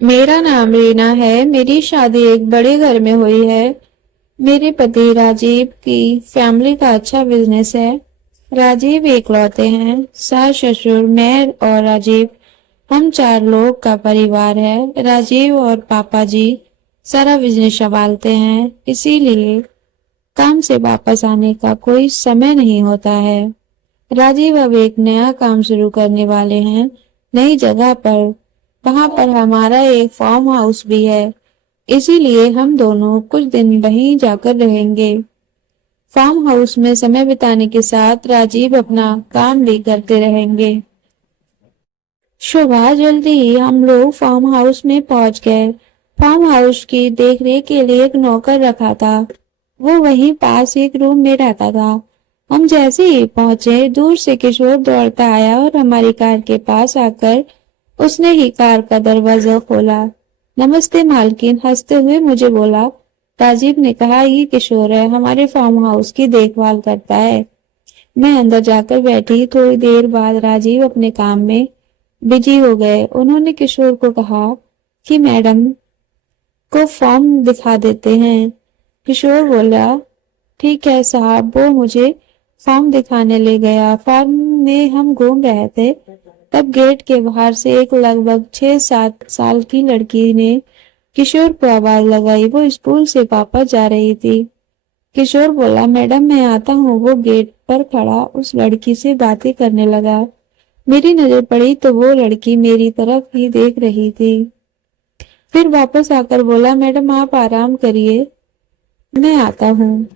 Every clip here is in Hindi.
मेरा नाम रीना है। मेरी शादी एक बड़े घर में हुई है। मेरे पति राजीव की फैमिली का अच्छा बिजनेस है। राजीव एकलौते हैं। सास ससुर मैं और राजीव, हम 4 लोग का परिवार है। राजीव और पापा जी सारा बिजनेस संभालते हैं, इसीलिए काम से वापस आने का कोई समय नहीं होता है। राजीव अब एक नया काम शुरू करने वाले हैं, नई जगह पर। वहां पर हमारा एक फार्म हाउस भी है, इसीलिए हम दोनों कुछ दिन वहीं जाकर रहेंगे। फार्म हाउस में समय बिताने के साथ राजीव अपना काम भी करते रहेंगे। सुबह जल्दी ही हम लोग फार्म हाउस में पहुंच गए। फार्म हाउस की देखरेख के लिए एक नौकर रखा था। वो वहीं पास एक रूम में रहता था। हम जैसे ही पहुंचे, दूर से किशोर दौड़ता आया और हमारी कार के पास आकर उसने ही कार का दरवाजा खोला। नमस्ते मालकिन, हंसते हुए मुझे बोला। राजीव ने कहा, ये किशोर है, हमारे फार्म हाउस की देखभाल करता है। मैं अंदर जाकर बैठी। थोड़ी देर बाद राजीव अपने काम में बिजी हो गए। उन्होंने किशोर को कहा कि मैडम को फॉर्म दिखा देते हैं। किशोर बोला, ठीक है साहब। वो मुझे फॉर्म दिखाने ले गया। फार्म में हम घूम रहे थे, तब गेट के बाहर से एक लगभग 6-7 साल की लड़की ने किशोर को आवाज लगाई। वो स्कूल से वापस जा रही थी। किशोर बोला, मैडम मैं आता हूँ। वो गेट पर खड़ा उस लड़की से बातें करने लगा। मेरी नजर पड़ी तो वो लड़की मेरी तरफ ही देख रही थी। फिर वापस आकर बोला, मैडम आप आराम करिए, मैं आता हूँ।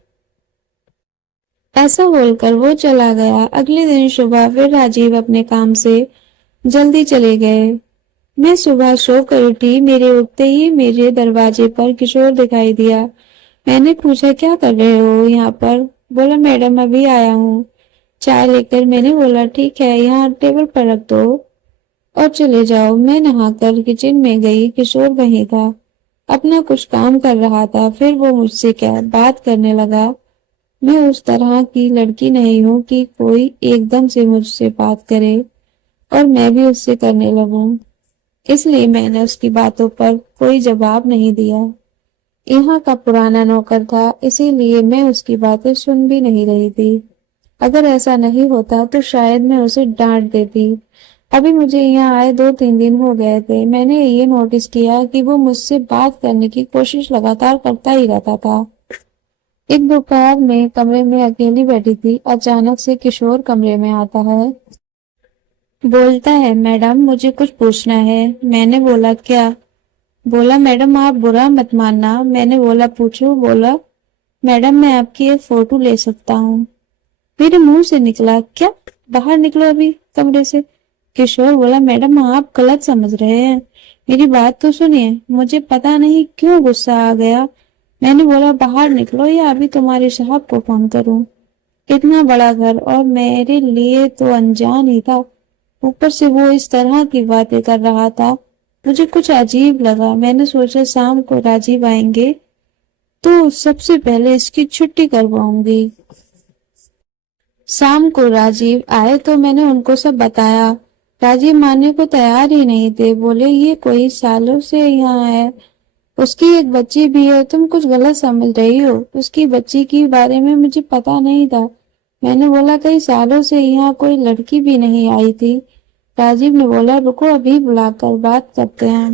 ऐसा बोलकर वो चला गया। अगले दिन सुबह फिर राजीव अपने काम से जल्दी चले गए। मैं सुबह सो कर उठी। मेरे उठते ही मेरे दरवाजे पर किशोर दिखाई दिया। मैंने पूछा, क्या कर रहे हो यहाँ पर? बोला, मैडम अभी आया हूँ चाय लेकर। मैंने बोला, ठीक है, यहाँ टेबल पर रख दो और चले जाओ। मैं नहाकर किचन में गई। किशोर वहीं था, अपना कुछ काम कर रहा था। फिर वो मुझसे क्या बात करने लगा। मैं उस तरह की लड़की नहीं हूँ कि कोई एकदम से मुझसे बात करे और मैं भी उससे करने लगूं। इसलिए मैंने उसकी बातों पर कोई जवाब नहीं दिया। यहाँ का पुराना नौकर था, इसीलिए मैं उसकी बातें सुन भी नहीं रही थी। अगर ऐसा नहीं होता तो शायद मैं उसे डांट देती। अभी मुझे यहाँ आए 2-3 दिन हो गए थे। मैंने ये नोटिस किया कि वो मुझसे बात करने की कोशिश लगातार करता ही रहता था। एक दोपहर में कमरे में अकेली बैठी थी। अचानक से किशोर कमरे में आता है। बोलता है, मैडम मुझे कुछ पूछना है। मैंने बोला, क्या? बोला, मैडम आप बुरा मत मानना। मैंने बोला, पूछो। बोला, मैडम मैं आपकी एक फोटो ले सकता हूँ। मेरे मुंह से निकला, क्या? बाहर निकलो अभी कमरे से। किशोर बोला, मैडम आप गलत समझ रहे हैं, मेरी बात तो सुनिए। मुझे पता नहीं क्यों गुस्सा आ गया। मैंने बोला, बाहर निकलो या अभी तुम्हारे साहब को फोन करूं। इतना बड़ा घर और मेरे लिए तो अनजान ही था, ऊपर से वो इस तरह की बातें कर रहा था। मुझे कुछ अजीब लगा। मैंने सोचा शाम को राजीव आएंगे तो सबसे पहले इसकी छुट्टी करवाऊंगी। शाम को राजीव आए तो मैंने उनको सब बताया। राजीव मानने को तैयार ही नहीं थे। बोले, ये कोई सालों से यहाँ है, उसकी एक बच्ची भी है। तुम कुछ गलत समझ रही हो, उसकी बच्ची के बारे में मुझे पता नहीं था। मैंने बोला, कई सालों से यहाँ कोई लड़की भी नहीं आई थी। राजीव ने बोला, रुको अभी बुलाकर बात करते हैं।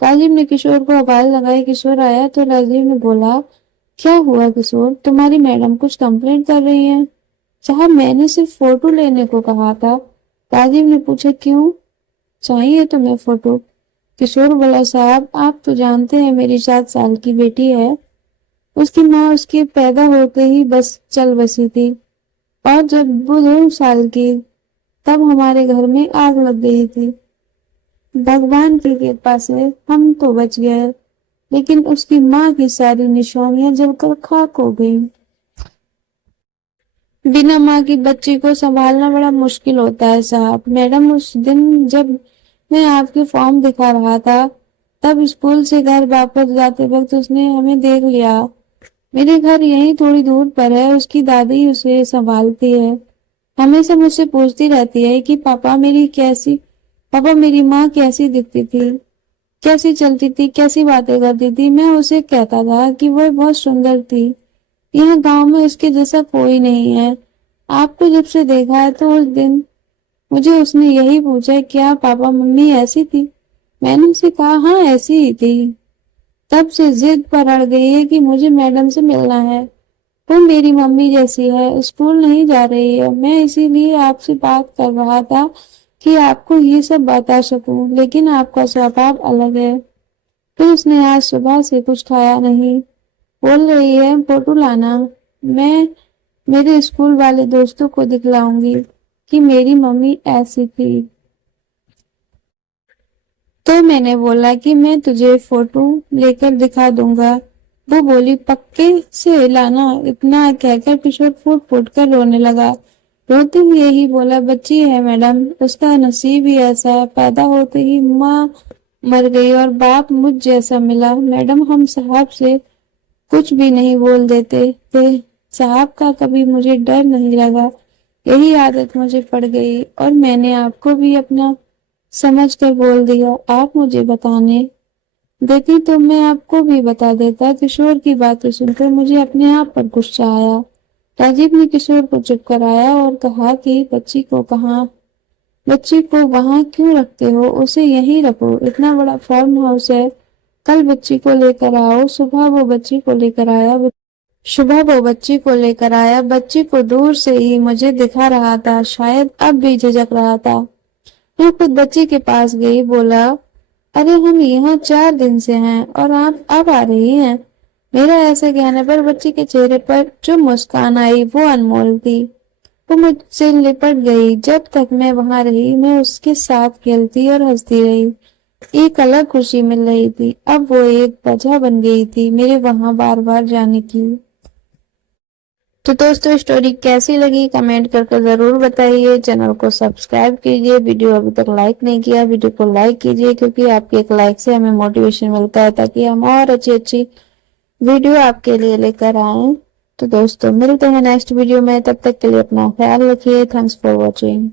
राजीव ने किशोर को आवाज लगाई। किशोर आया तो राजीव ने बोला, क्या हुआ किशोर, तुम्हारी मैडम कुछ कंप्लेंट कर रही है? साहब मैंने सिर्फ फोटो लेने को कहा था। राजीव ने पूछा, क्यों चाहिए तुम्हें फोटो? किशोर बोला, साहब आप तो जानते हैं मेरी 7 साल की बेटी है। उसकी माँ उसके पैदा होते ही बस चल बसी थी, और जब वो 2 साल की तब हमारे घर में आग लग गई थी। भगवान की कृपा से हम तो बच गए, लेकिन उसकी माँ की सारी निशानियां जलकर खाक हो गई। बिना माँ की बच्ची को संभालना बड़ा मुश्किल होता है साहब। मैडम उस दिन जब मैं आपके फॉर्म दिखा रहा था, तब स्कूल से घर वापस जाते वक्त उसने हमें देख लिया। मेरे घर यहीं थोड़ी दूर पर है। उसकी दादी उसे संभालती है। हमेशा मुझसे पूछती रहती है कि पापा मेरी माँ कैसी दिखती थी। कैसी चलती थी, कैसी बातें करती थी। मैं उसे कहता था कि वह बहुत सुंदर थी, यह गांव में उसके जैसा कोई नहीं है। आपको जब से देखा है तो उस दिन मुझे उसने यही पूछा, क्या पापा मम्मी ऐसी थी? मैंने उसे कहा हाँ ऐसी ही थी। तब से जिद पर अड़ गई है कि मुझे मैडम से मिलना है। वो मेरी मम्मी जैसी है, स्कूल नहीं जा रही है। मैं इसीलिए आपसे बात कर रहा था कि आपको ये सब बता सकूं, लेकिन आपका स्वभाव अलग है। फिर उसने आज सुबह से कुछ खाया नहीं, बोल रही है फोटो लाना। मैं मेरे स्कूल वाले दोस्तों को दिखलाऊंगी कि मेरी मम्मी ऐसी थी। तो मैंने बोला कि मैं तुझे फोटो लेकर दिखा दूंगा। वो बोली पक्के से लाना। इतना कहकर किशोर फूट फूट कर रोने लगा। रोते हुए यही बोला, बच्ची है मैडम, उसका नसीब ही ऐसा, पैदा होते ही माँ मर गई और बाप मुझ जैसा मिला। मैडम हम साहब से कुछ भी नहीं बोल देते थे, साहब का कभी मुझे डर नहीं लगा। यही आदत मुझे पड़ गई और मैंने आपको भी अपना समझ कर बोल दिया। आप मुझे बताने देती तो मैं आपको भी बता देता। किशोर की बातें सुनकर मुझे अपने आप पर गुस्सा आया। राजीव ने किशोर को चुप कराया और कहा कि बच्ची को वहां क्यों रखते हो, उसे यहीं रखो, इतना बड़ा फार्म हाउस है। कल बच्ची को लेकर आओ। सुबह वो बच्ची को लेकर आया। बच्ची को दूर से ही मुझे दिखा रहा था, शायद अब भी झिझक रहा था। मैं खुद बच्ची के पास गई, बोला अरे हम यहाँ 4 दिन से हैं और आप अब आ रही हैं। मेरा ऐसे कहने पर बच्ची के चेहरे पर जो मुस्कान आई वो अनमोल थी। वो मुझसे लिपट गई। जब तक मैं वहां रही मैं उसके साथ खेलती और हंसती रही। एक अलग खुशी मिल रही थी। अब वो एक वजह बन गई थी मेरे वहां बार बार जाने की। तो दोस्तों स्टोरी कैसी लगी कमेंट करके जरूर बताइए। चैनल को सब्सक्राइब कीजिए। वीडियो अभी तक लाइक नहीं किया, वीडियो को लाइक कीजिए, क्योंकि आपके एक लाइक से हमें मोटिवेशन मिलता है ताकि हम और अच्छी अच्छी वीडियो आपके लिए लेकर आए। तो दोस्तों मिलते हैं नेक्स्ट वीडियो में, तब तक के लिए अपना ख्याल रखिए। Thanks for watching.